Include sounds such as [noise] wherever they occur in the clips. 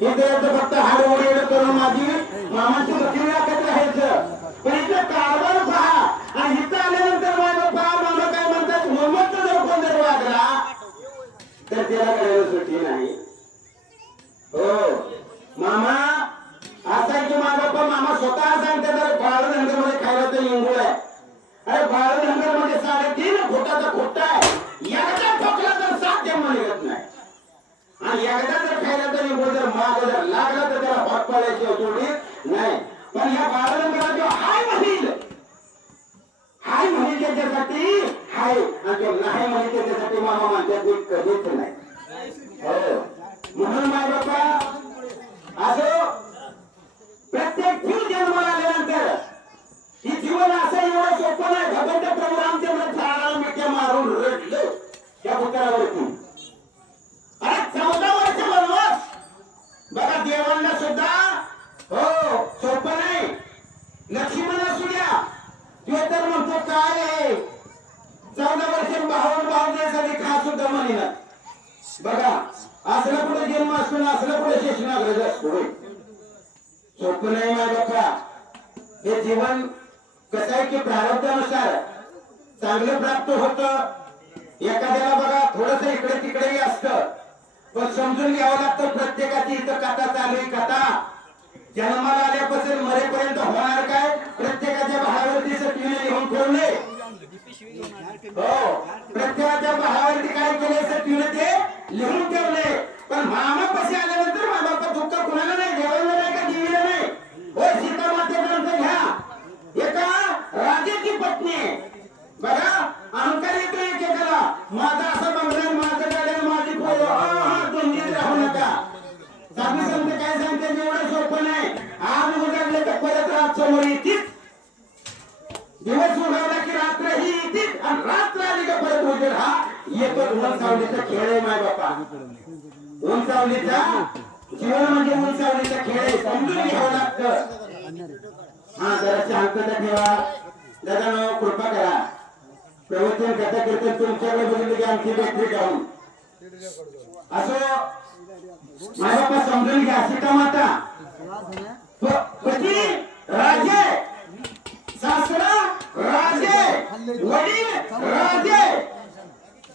इथे फक्त हाड वडील करून माझी मामाची बकरी राखत राहायचं. पण इथं कारभार पहा. आणि इथं आल्यानंतर माझं पहा मामा काय म्हणतात मोहम्मद जर कोण जर वागला तर त्याला करायला सुट्टी नाही. हो. मामा असा की माझा पण मामा स्वतः सांगते तर बाळधनगरमध्ये खायला तर इंगूळ आहे. अरे बाळधनगरमध्ये साडेतीन खोटाचा खोटा आहे. याचा ठोकला तर साध्य म्हणत नाही. आणि एकदा जर खायला तर इंगूळ जर माग जर लागला तर त्याला भाग पाडायची जोडी नाही. पण या बाळधनगरात जो हाय म्हणील. हाय म्हणील त्याच्यासाठी हाय. आणि तो नाही म्हणील त्याच्यासाठी मामा म्हणतात कधीच नाही हो म्हणून माय बाप्पा असो प्रत्येक जीव जन्माला आल्यानंतर ही जीवन असं एवढं सोपं नाही भगवंत प्रभू रामचंद्र झाडाला मिठ्या मारून रडलं त्या पुतळ्यावरती अरे चौदा वर्ष वनवास बघा देवांना सुद्धा हो सोपं नाही लक्ष्मण असू द्या तो तर म्हणतो काय आहे चौदा वर्ष भावून भावण्यासाठी खा सुद्धा म्हणेना बघा असला पुढे जन्म असतो ना असला कुठे शेषनाग्रज असतो सोपं नाही माझ्या बाप्पा. हे जीवन कसं आहे की प्रारब्धानुसार चांगलं प्राप्त होत. एखाद्याला बघा थोडस इकडे तिकडेही असतं. पण समजून घ्यावं लागतं प्रत्येकाची इथं कथा चालू आहे कथा. जन्माला आल्यापासून मरेपर्यंत होणार काय? प्रत्येकाच्या भावावरती सटवीने लिहून ठेवले हो प्रत्येकाच्या भावावरती काय केले सटवीने ते लिहून ठेवले पण मामा कसे आल्यानंतर समजून घ्यावं लागतं हा जरा शांतता ठेवा दादा कृपा करा प्रवचन कथा कीर्तन तुमच्याकडे बघितलं की आमची बैठक जाऊन असो माझ्या बाप्पा समजून घ्या सीता माता पती राजे सासरा राजे वडील राजे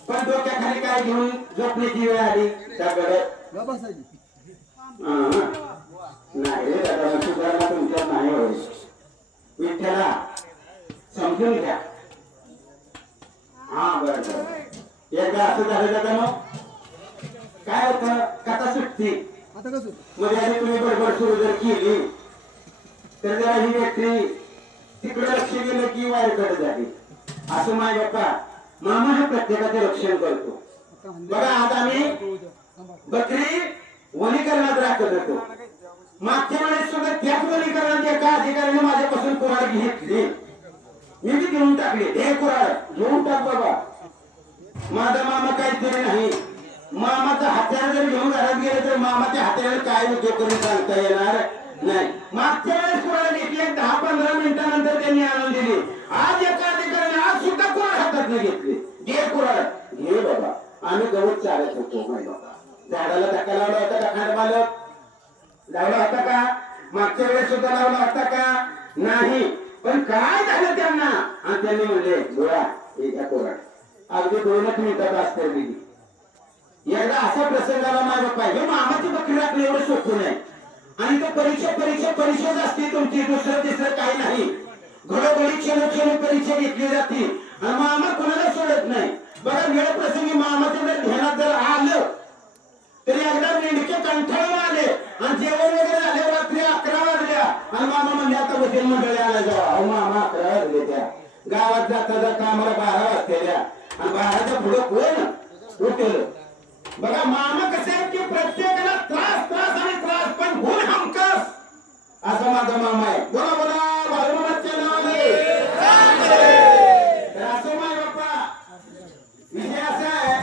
पण डोक्याखाली काय घेऊन झोपण्याची वेळ आली त्याकडे नाही मग सुधारणा तुमच्यात नाही होईल. विठ्ठला समजून घ्या. हा बरं बरं एकदा असं झालं दादा मग? काय होतं? कथा सुटती. मध्ये आधी तुम्ही बडबड सुरू जर केली तर जरा ही व्यक्ती तिकडे लक्ष गेलं की वायरकडे झाली असं माय बाप्पा मामा हे प्रत्येकाचे रक्षण करतो. बघा आज आम्ही. बकरी वनीकरणात राखत होतो. मागच्या वेळेस सुद्धा त्याच वर्गीकरणाच्या एका अधिकाऱ्याने माझ्यापासून कुराड घेतली मी बी घेऊन टाकली. हे कुराड घेऊन टाक बाबा. माझा मामा काहीतरी नाही. मामाचा हत्यार जर घेऊन घरात गेले तर मामाच्या हात्याला काय उद्योग करून सांगता येणार नाही. मागच्या वेळेस कुराड घेतले दहा पंधरा मिनिटानंतर त्यांनी आणून दिली. आज एका अधिकाऱ्याने आज सुद्धा कुराड हातात घेतली. घे कुराड घे बाबा. आम्ही गवत चालत होतो बाबा. झाडाला धक्का लावला होता का खांड मालक लावला होता का? मागच्या वेळेस सुद्धा लावला होता का? नाही. पण काय झालं त्यांना? आणि त्यांनी म्हणले गोळा एका कोरा अगदी दोनच मिनिटात असते दिली एकदा असा प्रसंग आला माझा बाप्पा हे मामाची बकरी राखली एवढं सोपं नाही. आणि तो परीक्षा परीक्षा परीक्षाच असते तुमची दुसरं तिसरं काही नाही. घडोघडी क्षण क्षण परीक्षा घेतली जाते. आणि मामा कोणाला सोडत नाही बघा वेळ प्रसंगी मामाच्या जर ध्यानात जर आलं तरी एकदा मेंढके कंठाळून आले आणि जेवण वगैरे झाले रात्री अकरा वाजल्या आणि मामा म्हणजे आता वचन मंडळी आला जावा अहो मामा अकरा वाजले त्या गावात जाता जाता आम्हाला बारा वाजलेल्या आणि बाराच्या पुढं कोण? उठेल. बघा मामा कसं आहे की प्रत्येकाला त्रास त्रास आणि त्रास पण गुण हमकस असा माझा मामा आहे. बोला बोला बाळूमामाच्या नावाने. तर असं माय बाप्पा. विषय असा आहे.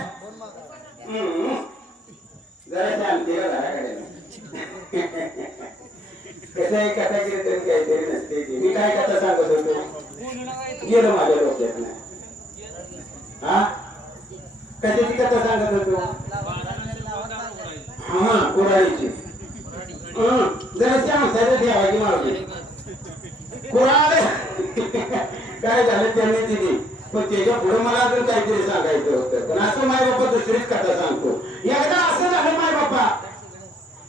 जरा शांती घराकडे. कसं आहे कथा कीर्तन काहीतरी नसते मी काय कथा सांगत होतो? गेलो माझ्या डोक्यात हा कशाची कथा सांगत होतो हा कुराळीची जरा श्यामसाहेब ठेवायची मावली कुणाल काय झालं त्यांनी दिली पण त्याच्या पुढे मला अजून काहीतरी सांगायचं होतं पण असं माय बाप्पा दुसरीच कथा सांगतो एकदा असं झालं माय बाप्पा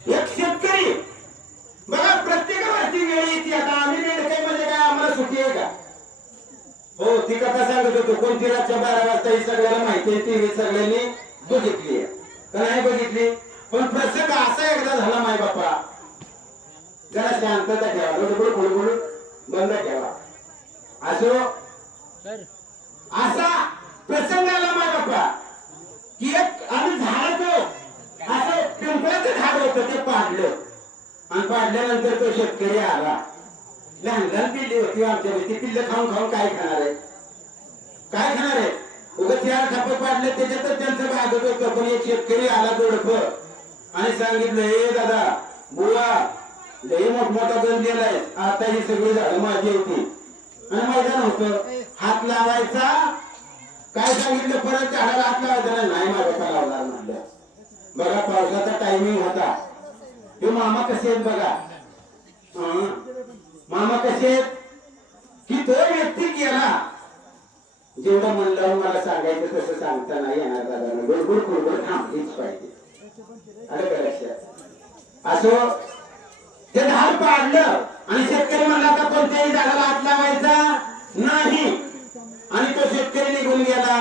एक शेतकरी बघा प्रत्येकावरती वेळ येते आता आम्ही नेडके म्हणजे काय आम्हाला सुट्टी आहे का हो ती कथा सांगत होतो कोणती रातच्या बारा वाजता ही सगळ्याला माहिती आहे ती सगळ्यांनी बघितली आहे. का नाही बघितली? पण प्रसंग असा एकदा झाला माय बाप्पा जरा शांतता ठेवा. बरोबर बोलू बंद ठेवा. असो असा प्रसंग आला माय बाप्पा की एक आम्ही झाडाचं असं पिंपळाचं झाड होतं ते पाडलं. आणि पाडल्यानंतर तो शेतकरी आला. लहान लहान पिल्ली होती आमच्या ती पिल्ल खाऊन खाऊन काय खाणार आहे? काय खाणार आहे? उगाच चार खापे पाडले त्याच्यातच त्यांचं भागत होतं. पण एक शेतकरी आला जोडप आणि सांगितलं हे दादा बुवा लय मोठमोठा गण गेलाय. आता ही सगळी झाडं माझी होती. आणि मैदान होत. हात लावायचा. काय सांगितलं? परत झाडाला हात लावायचा. नाही, माझा का लावणार म्हणलं बघा पावसाचा टायमिंग होता. हे मामा कसे आहेत बघा. मामा कसे आहेत? की तो व्यक्ती गेला जेवढं म्हणलं मला सांगायचं तसं सांगता नाही येणार दादा गुडगुड कुडगुड थांबलीच पाहिजे. आलं का लक्षात असो ते धार पाडलं आणि शेतकरी म्हणला आता कोणत्याही झाडाला हात लावायचा नाही. आणि तो शेतकरी निघून गेला.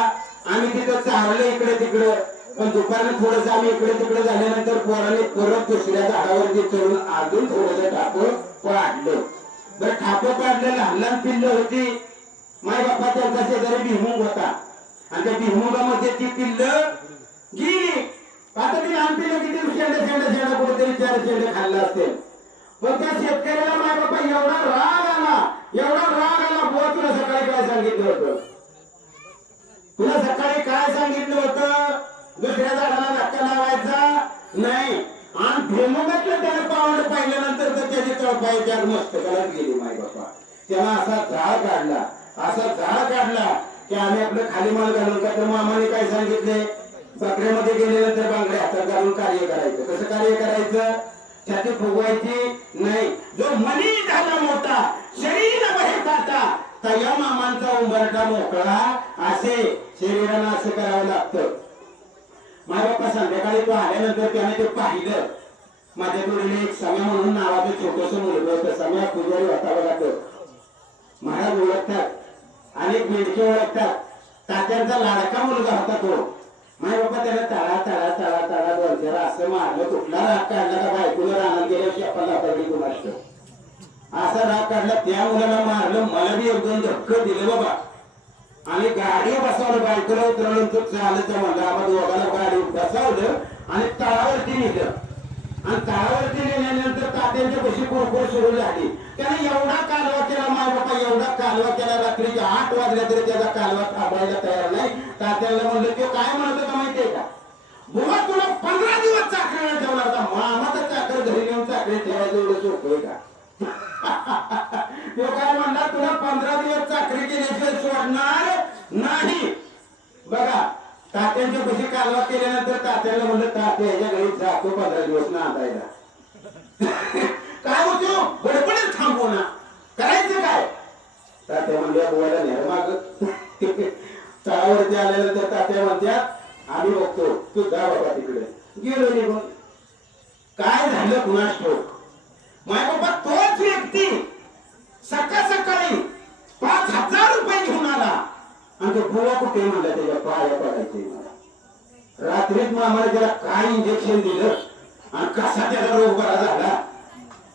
आम्ही तिथं चारलं इकडे तिकडं. पण दुपारनं थोडस आम्ही इकडे तिकडे झाल्यानंतर पोराने परत दुसऱ्या झाडावरती चढून अजून थोडस ठाप पाडलं. बरं ठाप पाडलं लहान लहान पिल्ल होती. माय बापाच्या जसे जरी भिमुंग होता आणि त्या भिमुंगामध्ये ती पिल्ल गेली. आता ती लहान पिल्ल किती शेंड शेंड शेंड कुठेतरी चार शेंड खाल्लं असेल पण त्या शेतकऱ्याला माय बापा एवढा राग आला एवढा राग आला बुवा तुला सकाळी काय सांगितलं होतं? तुला सकाळी काय सांगितलं होतं? दुसऱ्या झाडाला धक्का लावायचा? नाही. आणि भीमुगातलं त्याला पावलं पाहिल्यानंतर तर त्याची मस्त करायला गेली माय बापा. त्याला असा झाड काढला असा झाड काढला की आम्ही आपलं खाली माल घालून का तर मामाने काय सांगितले? बकऱ्यामध्ये गेल्यानंतर बांगड्या हातात घालून कार्य करायचं. कसं कार्य करायचं? त्याची फुगवायची नाही. जो मनी झाला मोठा शरीर बाहेर तया मामांचा उंबरटा मोकळा असे शरीराला असं करावं लागतं. माझ्या बाप्पा संध्याकाळी तो आल्यानंतर त्याने ते पाहिलं. माझ्या जोडीला एक सम्या म्हणून नावाचं छोटस मुलगा होतं. सम्या पुजारी वाटावं बघा महाराज ओळखतात. अनेक मेडके ओळखतात. तात्यांचा लाडका मुलगा होता तो. माझ्या बाबा त्याला तळा तळा तळा तळा दोन असं मारलं कुठला राग काढला का बायकोला राहणार गेल्या आपण पडली कुणाष्ट असा राग काढला त्या मुलाला मारलं मला बी एक दोन धक्क दिले बाबा. आणि गाडी बसवलं बायकोला उतरवलं तो चालत त्या म्हणलं आपण दोघाला गाडी बसवलं आणि तळावरती नेलं आणि तळावरती नेल्यानंतर तात्यांच्या कशी कोरकोर सुरू झाली. त्याने एवढा कालवा केला माय बापा एवढा कालवा केला रात्रीच्या आठ वाजल्या तरी त्याचा कालवा थांबायला तयार नाही. तात्याला म्हणलं ते काय म्हणत होता माहितीये का? बुवा तुला पंधरा दिवस चाकरीला ठेवला होता मामाचा चाकर घरी नेऊन चाकरी ठेवायचं एवढं सोपं का? [laughs] तो काय म्हणला तुला पंधरा दिवस चाकरी केल्याशिवाय सोडणार नाही. बघा तात्यांच्या कशी कालवा केल्यानंतर तात्याला म्हणलं तात्या ह्याच्या घरी जातो पंधरा दिवस ना आणायला [laughs] काय होतो बडबडच थांबवू ना. करायचं काय? तात्या म्हणल्या बोलायला नेहर माग. तळावरती आल्यानंतर तात्या म्हणत्या आम्ही बघतो तू जा बाबा तिकडे. गेलो निघून काय झालं कुणास ठाऊक? माय बाबा तोच व्यक्ती. सकाळ सकाळी पाच हजार रुपये घेऊन आमच्या गोळ्या कुठे म्हणला त्याच्या पाया पडायचे? रात्रीत मग आम्हाला त्याला काय इंजेक्शन दिलं? आणि कसा त्याचा रोग बरा झाला?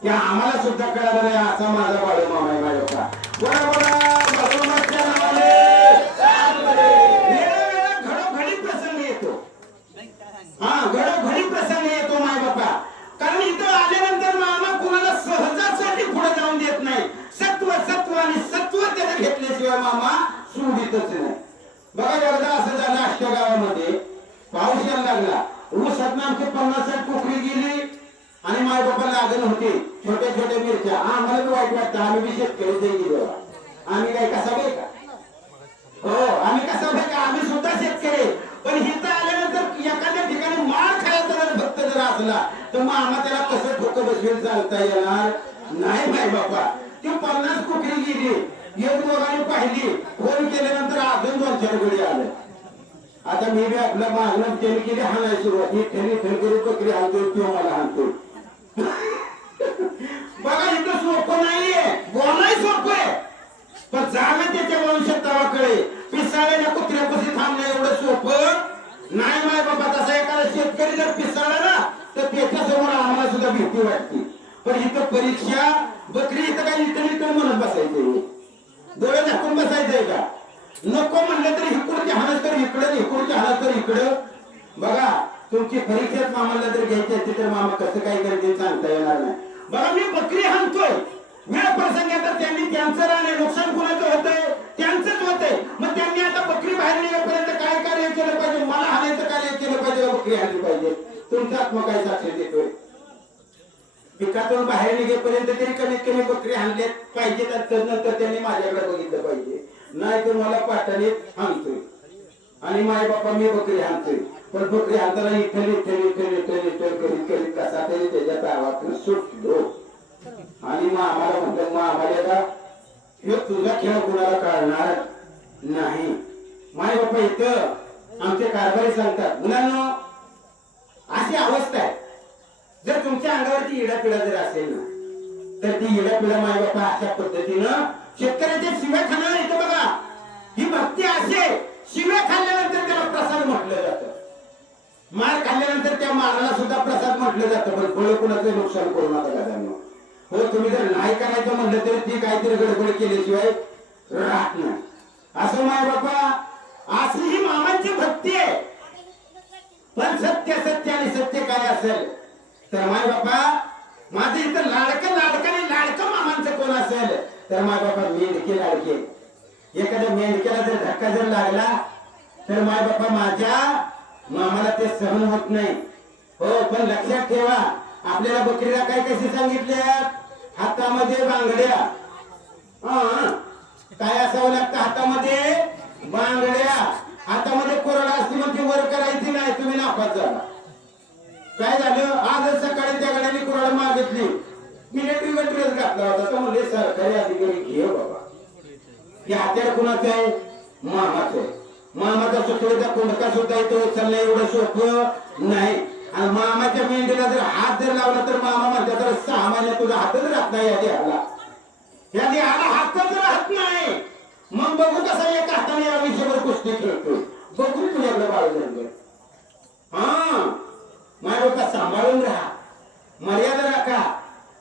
ते आम्हाला सुद्धा कळालं नाही असा माझा बाळू मामा आहे माझ्या बाबा बोला बोला भगवंताच्या नावाने वेळोवेळी घडोघडी प्रसंग येतो हा घडोघडी प्रसंग येतो माय बापा कारण इथं आल्यानंतर मामा कुणाला सहजासाठी पुढे जाऊन देत नाही सत्व सत्व आणि सत्व त्याने घेतल्याशिवाय मामा सोडितच नाही बघा एकदा असं झालं अष्ट गावामध्ये पाऊस यायला लागला ऊसात आमची पन्नास साठ पोखरी गेली आणि माय बाबा लागण होते छोट्या छोट्या मिरच्या हा आम्हाला बी वाईट वाटतं आम्ही बी शेतकरी जाईल देवा आम्ही काय कसा बे का हो आम्ही कसं माहिती का आम्ही सुद्धा शेतकरी पण हिथं आल्यानंतर एखाद्या ठिकाणी मार खायचा जर भक्त जर असला तर मामा त्याला कसं ठोकं बसवेल चालता येणार? नाही माय बापा. ती पन्नास कुकरी गेली. एक दोघांनी पाहिली. फोन केल्यानंतर अजून दोन चार गोळी आले. आता मी बी आपल्या मागणं केली केली हाणायची सुरुवात. ही त्यांनी ठणकरी बकरी किंवा मला हाणतोय. [laughs] बघा इथं सोपं नाहीये. बोलाय सोपं आहे. पण जागा त्याच्या वंशात तवाकडे पिसाळ्याच्या कुत्र्यापाशी थांबणं एवढं सोपं नाही माय बाबा तसा एखादा शेतकरी जर पिसाळा तर त्याच्यासमोर आम्हाला सुद्धा भीती वाटते. पण इथं परीक्षा बकरी इथं काही इथं इथं म्हणत बसायचं. डोळे झाकून बसायचंय का? नको म्हणलं तर इकडचे हानस तर इकडं इकडचे हानस तर इकडं. बघा तुमची परीक्षाच मामाला जर घ्यायची असते तर मामा कसं काय करते सांगता येणार नाही. बघा मी बकरी हाणतोय. वेळ प्रसंग आता त्यांनी त्यांचं राहणे नुकसान कोणाचं होतंय? त्यांचंच होतंय. मग त्यांनी आता बकरी बाहेर निघेपर्यंत काय कार्य केलं पाहिजे? मला हाणायचं कार्य केलं पाहिजे बकरी हाणली पाहिजे? तुमचा आत्मा काय साक्ष देतोय? पिकातून बाहेर निघेपर्यंत तरी कमीत कमी बकरी आणले पाहिजे तर नंतर त्यांनी माझ्याकडे बघितलं पाहिजे. नाही तर मला पाठाने हाणतोय. आणि माझ्या बाप्पा मी बकरी हाणतोय. पण बकरी हाणताना इथं इथं इथं इथं इथं करीत करीत कसा तरी त्याच्या तावातून सुटलो. आणि मग आम्हाला म्हणतात मग आम्हाला हे तुझा खेळ कुणाला कळणार नाही. माय बाप्पा इथं आमचे कारभारी सांगतात मुलांना अशी अवस्था आहे. जर तुमच्या अंगावरती इडापिडा जर असेल ना तर ती इडापिडा माय बापा अशा पद्धतीनं शेतकऱ्याच्या शिव्या खाणार येतं बघा. ही भक्ती असे शिव्या खाल्ल्यानंतर त्याला प्रसाद म्हटलं जातं. मार खाल्ल्यानंतर त्या माराला सुद्धा प्रसाद म्हटलं जातं पण फळ कुणाचं नुकसान करू नका हो तुम्ही जर नाही करायचं म्हणलं तरी ती काहीतरी गडबड केल्याशिवाय राहत नाही. असं माय बाबा अशी ही मामांची भक्ती आहे. पण सत्य सत्य आणि सत्य काय असेल? तर माय बाबा माझं इथं लाडकं लाडकं आणि लाडकं मामांचं कोण असेल? तर माय बापा मेंढके लाडके. एखाद्या मेंढक्याला जर धक्का जर लागला तर माय बाबा माझ्या मामाला ते सहन होत नाही. हो पण लक्षात ठेवा आपल्याला बकरीला काय कसे सांगितले हातामध्ये बांगड्या. हा. काय असावं लागतं हातामध्ये? बांगड्या. हातामध्ये कोरडा असते म्हणजे वर करायची नाही तुम्ही नापास झाला. काय झालं? आज सकाळी त्या गाड्याने कोरड मागितली. मिलिटरी ड्रेस घातला होता. तर म्हणले सरकारी अधिकारी घे बाबा. हे हत्यार कुणाचं आहे? मामाचं आहे. मामाचा सुतळीचा कोंडका सुद्धा येतो उचलणं एवढं सोपं नाही. आणि मामाच्या मेंढीला जर हात जर लावला तर मामा म्हणतात तर सहा महिन्यात तुझा हातच राहत नाही या देहाला. या देहाला हातच राहत नाही. आपण बघू कसा एका हाताने या विषयावर कुस्ती खेळतो बघू तुझ्याकडे बाळगंग हा माय बापा सांभाळून राहा. मर्यादा राखा.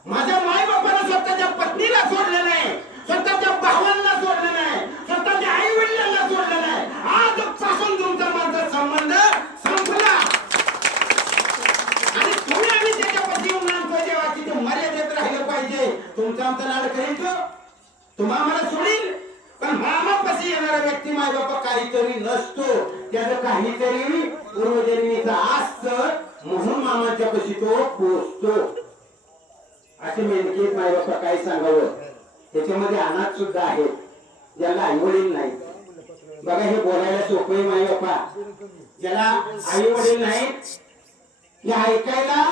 माझ्या माय बापाला स्वतःच्या पत्नीला सोडलं नाही. स्वतःच्या भावांना सोडलं नाही. स्वतःच्या आई वडिलांना सोडलं नाही. आजपासून तुमचा माझा संबंध संपला. आणि तुम्ही आम्ही त्याच्या पती देवाची मर्यादेत राहिलं पाहिजे. तुमचा आमचा लाड करीत तुम्हा आम्हाला सोडील. येणारा व्यक्ती माझ्या बापा काहीतरी नसतो. त्याचं काहीतरी पूर्वजन्मीचा असत म्हणून मामाच्या पशी तो पोचतो. असे मेनके माझ्या बापा काय सांगावं? त्याच्यामध्ये अनाथ सुद्धा आहेत. ज्याला आई वडील नाही बघा हे बोलायला सोपं आहे माय बाप्पा ज्याला आई वडील नाहीत हे ऐकायला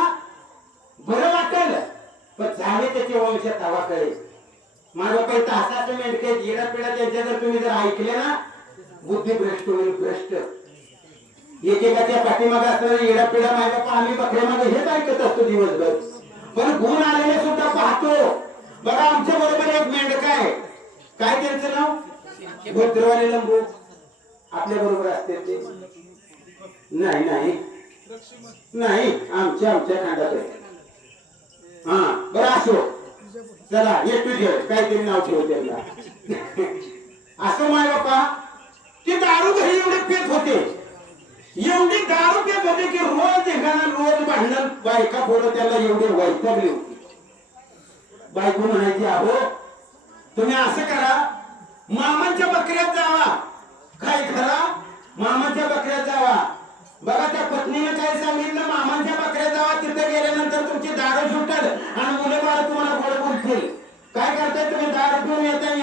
बरं वाटेल. पण झाले त्याचे वंश तवाकडे माझ्या काही तासाचं मेंढके येडा पिढा त्यांच्या जर तुम्ही जर ऐकले ना बुद्धी भ्रष्ट होईल भ्रष्ट. एकेकाच्या पाठीमागे असणारे येडा पिढा माझ्या बापा आम्ही बकऱ्या मागे हेच ऐकत असतो दिवसभर. पण गुण आलेले सुद्धा पाहतो. बघा आमच्या बरोबर एक मेंढक आहे. काय त्यांचं नाव? भद्रवाले लंबू. आपल्या बरोबर असते ते. नाही नाही. नाही आमच्या आमच्या खांदात आहे. हा बरं असो. चला ये तुझे काहीतरी नाव ठेव त्यांना. असं माय बापा ते दारू घरी एवढे पेत होते. एवढी दारू पेत होते की रोज एखादा रोज भांडण बायका फोडत त्याला एवढे वैतागले होते. बायको म्हणायची अहो तुम्ही असं करा मामाच्या बकऱ्यात जावा. काय करा मामाच्या बकऱ्यात जावा. बघा त्या पत्नीने काय सांगितलं? मामाच्या तर तुमची दारू सुटेल आणि मुलं बाळ तुम्हाला गोड बोलतील. काय करताय तुम्ही? दारू पिऊन येताय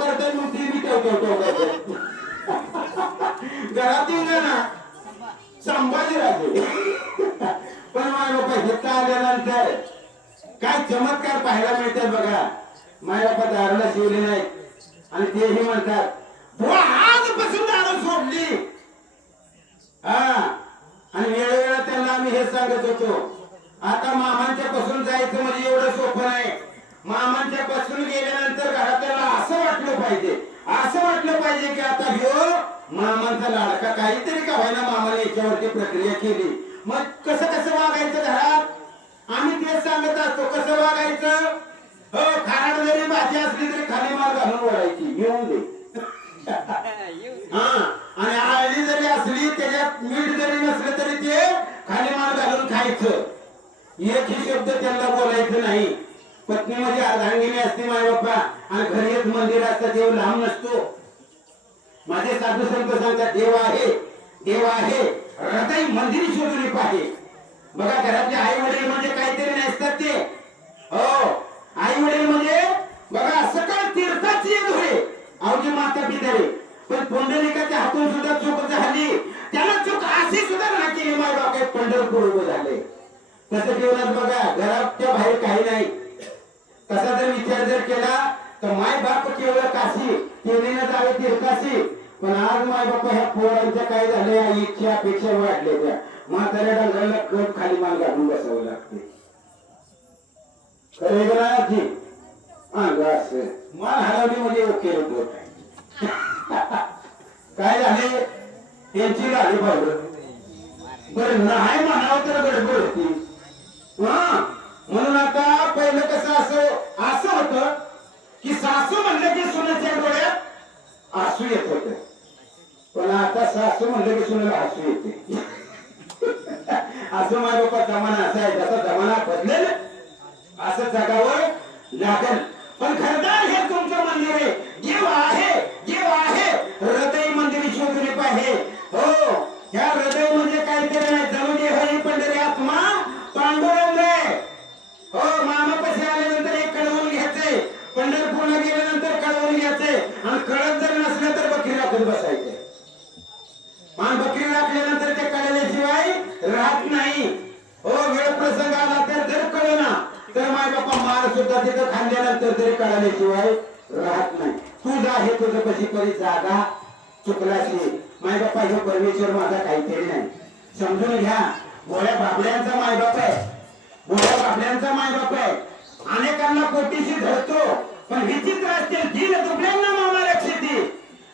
करताय मग ती बी ठेवतो घरात येऊन जा ना. संभाजी राजे. पण माझ्या काय चमत्कार पाहायला मिळतात बघा. माझ्या बापा दारूला शिवले नाही आणि तेही म्हणतात आजपासून दारू सोडली. हा. आणि वेळोवेळा त्यांना आम्ही हे सांगत होतो आता मामांच्या पासून जायचं म्हणजे एवढं सोपं नाही. मामांच्या पासून गेल्यानंतर घरात त्याला असं वाटलं पाहिजे असं वाटलं पाहिजे की आता ह्यो मामांचा लाडका काहीतरी का व्हायना मामाने याच्यावरती प्रक्रिया केली. मग कसं कसं वागायचं घरात? आम्ही तेच सांगत असतो कसं वागायचं? हो खाराड जरी भाजी असली तरी खाली मार घालून ओढायची घेऊन दे. [laughs] हा आणि आळणी जरी असली त्याच्यात मीठ जरी नसलं तरी ते खाली मार घालून खायचं. एकही शब्द त्यांना बोलायचं नाही. पत्नी म्हणजे अर्धांगिनी असते माय बाप्पा आणि घरी एक मंदिर असतं देव लांब नसतो. माझे साधू संत सांगतात देव आहे देव आहे. हृदय मंदिर शोधून पाहिजे बघा घरातले आई वडील म्हणजे काहीतरी नसतात ते. हो आई वडील म्हणजे बघा सकाळ तीर्थच येत होय अवघी माता पितारे पण पुंडलिकाच्या हातून सुद्धा चूक झाली. त्याला चूक अशी ना केली माय बाप पंढरपूर उभं झाले तसं जीवनात बघा घराच्या बाहेर काही नाही. तसा जर विचार जर केला तर माय बाप केवळ काशी केलेलं जावे तीर्थाशी पण आज माय बाप ह्या पोरांच्या काय झाले या इच्छा अपेक्षा वाढल्या त्या. म्हाताऱ्या डांगराला कप खाली मान घालून बसावं लागते. खरे अंग असं. मान हलवली म्हणजे ओके होतो काय झाले? त्यांची गाडी पाहिलं. बरं नाही म्हणावं तर गडबड होती. हा म्हणून आता पहिलं कसं असं असं होतं की सासू म्हणलं की सुनेच्या डोळ्यात आसू येत होत. पण आता सासू म्हणलं की सुनेला आसू येते. असं माझ्या जमाना असा आहे त्याचा जमाना बदलेल असं जगावर लागेल. माय सुद्धा तिथं खांद्यानंतर तरी कळाल्याशिवाय राहत नाही. तू जा हे तुझं कशी परी जागा चुकलाशी. माय बाप्पा हे परमेश्वर माझा काहीतरी नाही. समजून घ्या गोळ्या बाबड्यांचा माय बाप आहे. गोळ्या बाबड्यांचा माय बाप आहे. अनेकांना कोटीशी धरतो पण विचित्र असते धीर दुबल्यांना मामा लक्ष दे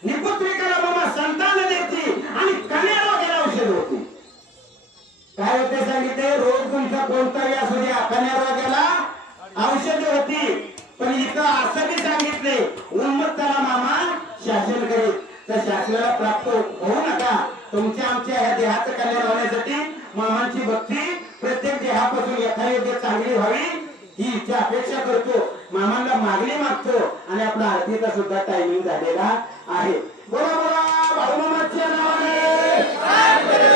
निपुत्रिकाला मामा संतान देती आणि कन्याला गेला औषध होती. काय होते सांगितले? रोग तुमचा कोणता असू द्या कन्या रोग औषध होती. पण इथं असं मी सांगितले. उन्मत उन्मत्ताला मामा शासन करेल तर शासनाला प्राप्त होऊ नका. तुमच्या आमच्या ह्या देहाचं कल्याण होण्यासाठी मामांची भक्ती प्रत्येक देहापासून यथायोग्य चांगली व्हावी ही इच्छा अपेक्षा करतो. मामांना मागणी मागतो आणि आपला आरतीचा सुद्धा टायमिंग झालेला आहे. बोला बोला भाऊ मामाच्या नावाने.